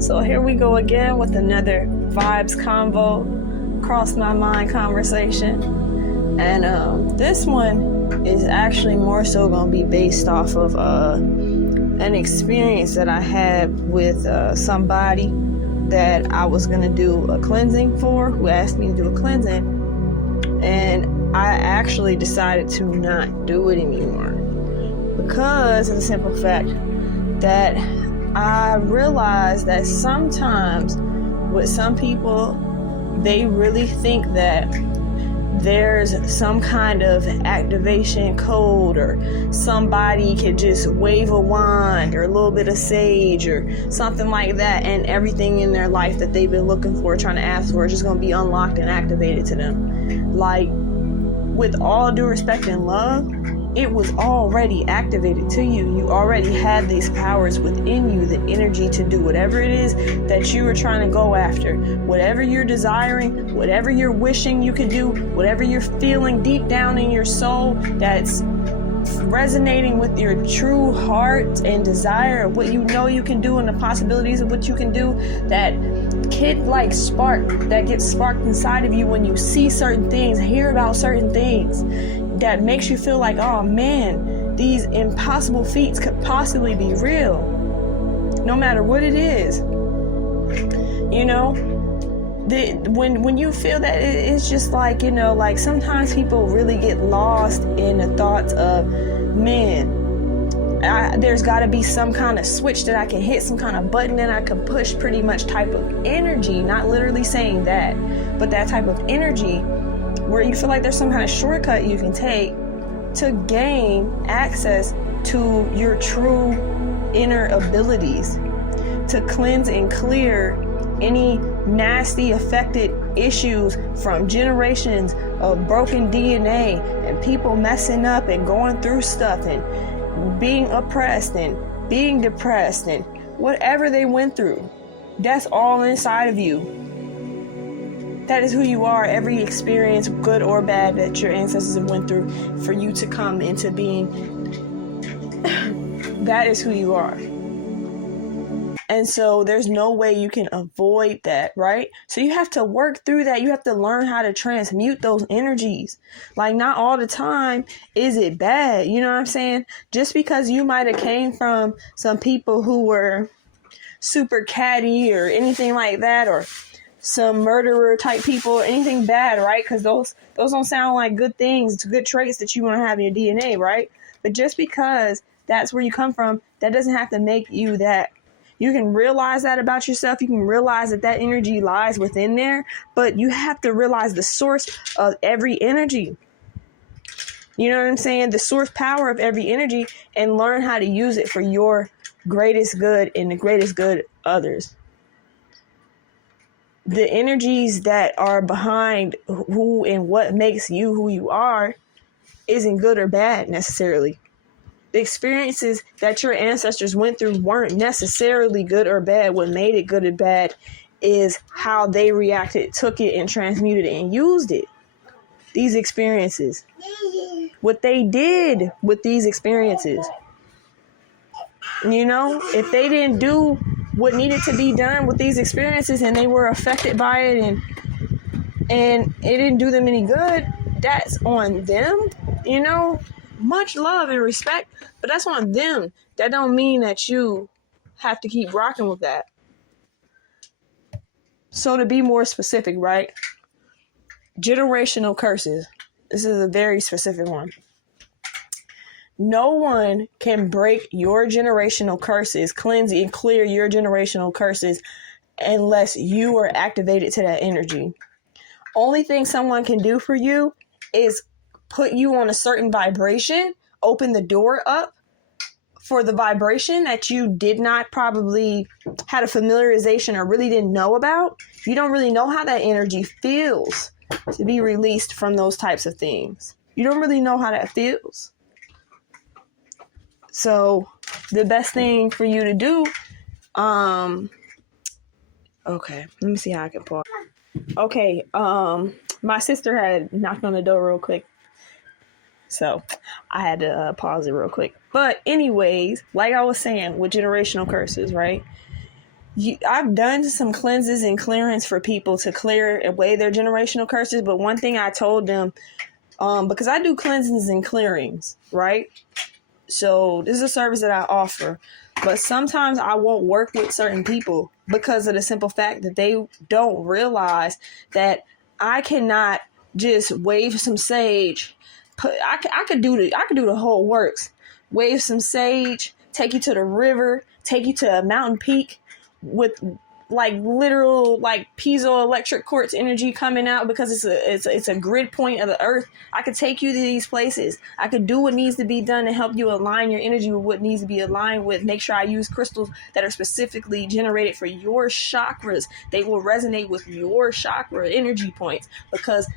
So here we go again with another Vibez Convo, cross my mind conversation. And this one is actually more so going to be based off of an experience that I had with somebody that I was going to do a cleansing for, who asked me to do a cleansing. And I actually decided to not do it anymore because of the simple fact that I realized that sometimes with some people, they really think that there's some kind of activation code, or somebody could just wave a wand or a little bit of sage or something like that, and everything in their life that they've been looking for, trying to ask for, is just going to be unlocked and activated to them. Like, with all due respect and love, it was already activated to you. You already had these powers within you, the energy to do whatever it is that you were trying to go after. Whatever you're desiring, whatever you're wishing you could do, whatever you're feeling deep down in your soul that's resonating with your true heart and desire, what you know you can do and the possibilities of what you can do, that kid-like spark that gets sparked inside of you when you see certain things, hear about certain things, that makes you feel like, oh man, these impossible feats could possibly be real, no matter what it is. You know, when you feel that, it's just like, you know, like sometimes people really get lost in the thoughts of, man, there's got to be some kind of switch that I can hit, some kind of button that I can push, pretty much type of energy, not literally saying that, but that type of energy where you feel like there's some kind of shortcut you can take to gain access to your true inner abilities, to cleanse and clear any nasty affected issues from generations of broken DNA and people messing up and going through stuff and being oppressed and being depressed and whatever they went through. That's all inside of you. That is who you are. Every experience, good or bad, that your ancestors have went through for you to come into being, that is who you are. And so there's no way you can avoid that, right? So you have to work through that. You have to learn how to transmute those energies. Like, not all the time is it bad. You know what I'm saying? Just because you might have came from some people who were super catty or anything like that, or some murderer type people, or anything bad, right? Because those don't sound like good things. It's good traits that you want to have in your DNA, right? But just because that's where you come from, that doesn't have to make you that. You can realize that about yourself. You can realize that that energy lies within there, but you have to realize the source of every energy. You know what I'm saying? The source power of every energy, and learn how to use it for your greatest good and the greatest good of others. The energies that are behind who and what makes you who you are isn't good or bad necessarily. The experiences that your ancestors went through weren't necessarily good or bad. What made it good or bad is how they reacted, took it, and transmuted it and used it. These experiences. What they did with these experiences. You know, if they didn't do what needed to be done with these experiences and they were affected by it and it didn't do them any good, that's on them, you know. Much love and respect, but that's on them. That don't mean that you have to keep rocking with that. So to be more specific, right? Generational curses. This is a very specific one. No one can break your generational curses, cleanse and clear your generational curses, unless you are activated to that energy. Only thing someone can do for you is put you on a certain vibration, open the door up for the vibration that you did not probably had a familiarization or really didn't know about. You don't really know how that energy feels to be released from those types of things. You don't really know how that feels. So the best thing for you to do, okay, let me see how I can pause. Okay, my sister had knocked on the door real quick. So I had to pause it real quick. But anyways, like I was saying, with generational curses, right? I've done some cleanses and clearance for people to clear away their generational curses. But one thing I told them, because I do cleansings and clearings, right? So this is a service that I offer. But sometimes I won't work with certain people because of the simple fact that they don't realize that I cannot just wave some sage. I could do the whole works. Wave some sage, take you to the river, take you to a mountain peak with like literal like piezoelectric quartz energy coming out because it's a grid point of the earth. I could take you to these places. I could do what needs to be done to help you align your energy with what needs to be aligned with. Make sure I use crystals that are specifically generated for your chakras. They will resonate with your chakra energy points because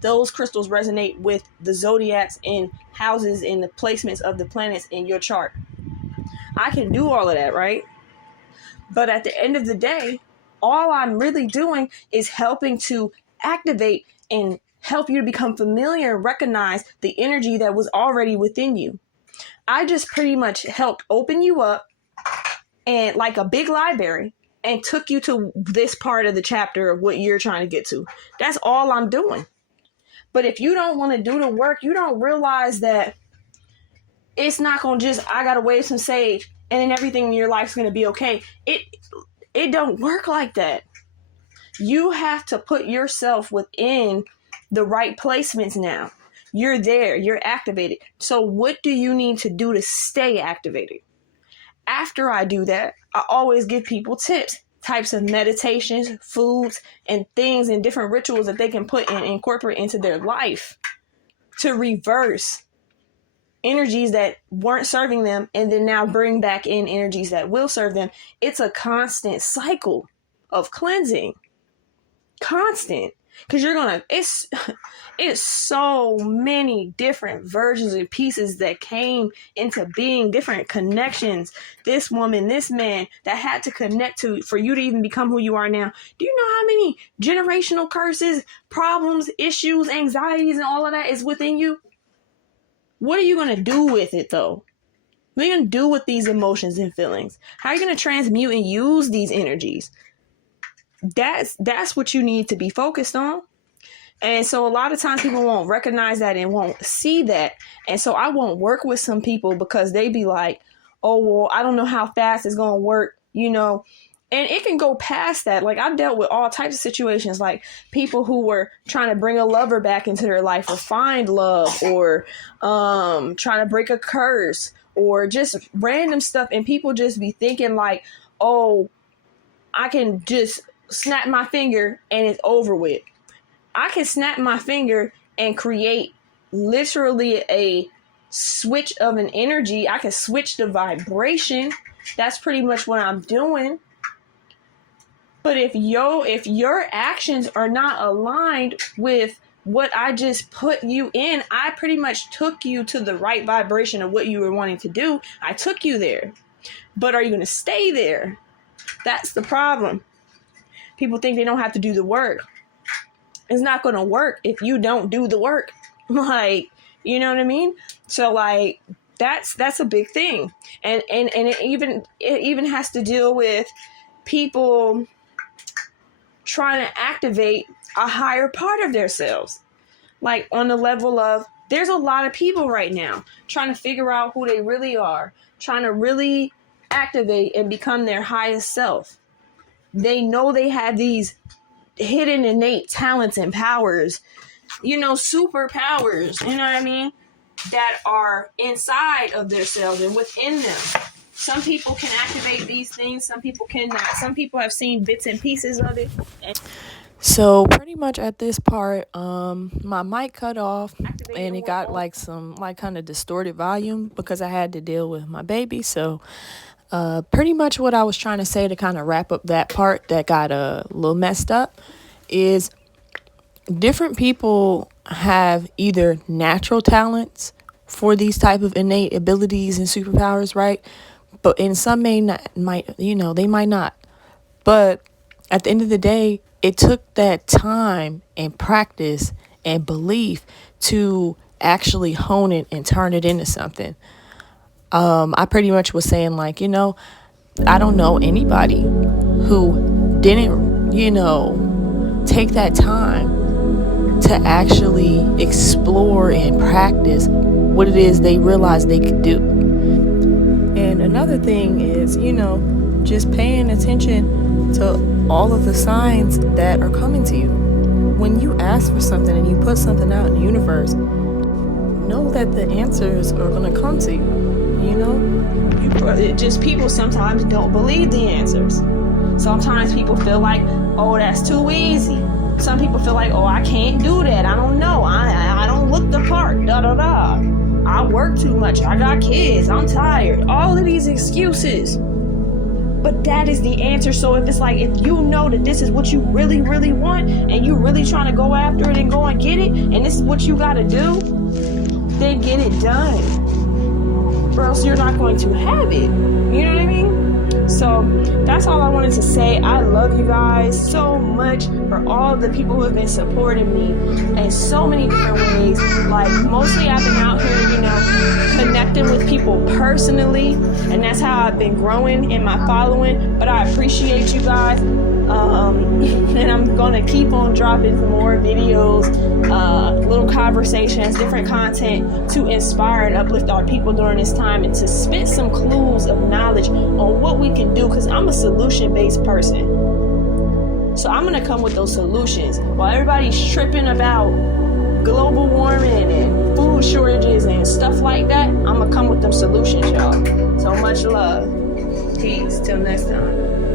those crystals resonate with the zodiacs and houses and the placements of the planets in your chart. I can do all of that, right? But at the end of the day, all I'm really doing is helping to activate and help you to become familiar and recognize the energy that was already within you. I just pretty much helped open you up and like a big library and took you to this part of the chapter of what you're trying to get to. That's all I'm doing. But if you don't want to do the work, you don't realize that it's not going to just, I got to wave some sage and then everything in your life's going to be okay. It don't work like that. You have to put yourself within the right placements now. You're there. You're activated. So what do you need to do to stay activated? After I do that, I always give people tips, types of meditations, foods, and things and different rituals that they can put and incorporate into their life to reverse energies that weren't serving them and then now bring back in energies that will serve them. It's a constant cycle of cleansing. Constant. Because it's so many different versions and pieces that came into being, different connections. This woman, this man that had to connect to for you to even become who you are now. Do you know how many generational curses, problems, issues, anxieties, and all of that is within you? What are you going to do with it, though? What are you going to do with these emotions and feelings? How are you going to transmute and use these energies? That's what you need to be focused on. And so a lot of times people won't recognize that and won't see that. And so I won't work with some people because they be like, oh, well, I don't know how fast it's going to work, you know. And it can go past that. Like I've dealt with all types of situations, like people who were trying to bring a lover back into their life or find love or trying to break a curse or just random stuff. And people just be thinking like, oh, I can just snap my finger and it's over with. I can snap my finger and create literally a switch of an energy. I can switch the vibration. That's pretty much what I'm doing. But if your actions are not aligned with what I just put you in, I pretty much took you to the right vibration of what you were wanting to do. I took you there. But are you going to stay there? That's the problem. People think they don't have to do the work. It's not going to work if you don't do the work. Like, you know what I mean? So like that's a big thing. And it even has to deal with people trying to activate a higher part of themselves. Like on the level of, there's a lot of people right now trying to figure out who they really are, trying to really activate and become their highest self. They know they have these hidden innate talents and powers, you know, superpowers, you know what I mean, that are inside of themselves and within them. Some people can activate these things, some people cannot. Some people have seen bits and pieces of it. So pretty much at this part, my mic cut off and it got like some like kind of distorted volume because I had to deal with my baby. So pretty much what I was trying to say to kind of wrap up that part that got a little messed up is different people have either natural talents for these type of innate abilities and superpowers, right? But in some they might not. But at the end of the day, it took that time and practice and belief to actually hone it and turn it into something. I pretty much was saying like, I don't know anybody who didn't, take that time to actually explore and practice what it is they realized they could do. And another thing is, just paying attention to all of the signs that are coming to you. When you ask for something and you put something out in the universe, know that the answers are going to come to you, Just people sometimes don't believe the answers. Sometimes people feel like, oh, that's too easy. Some people feel like, oh, I can't do that. I don't know. I don't look the part. I work too much. I got kids. I'm tired. All of these excuses. But that is the answer. So if it's like, if you know that this is what you really, really want, and you really trying to go after it and go and get it, and this is what you got to do, then get it done. Or else you're not going to have it. You know what I mean? So that's all I wanted to say. I love you guys so much for all the people who have been supporting me in so many different ways. Like, mostly I've been out here, connecting with people personally, and that's how I've been growing in my following. But I appreciate you guys. And I'm gonna keep on dropping more videos, little conversations, different content to inspire and uplift our people during this time, and to spit some clues of knowledge on what we can do, because I'm a solution-based person. So I'm gonna come with those solutions. While everybody's tripping about global warming and food shortages and stuff like that, I'm gonna come with them solutions, y'all. So much love. Peace. Till next time.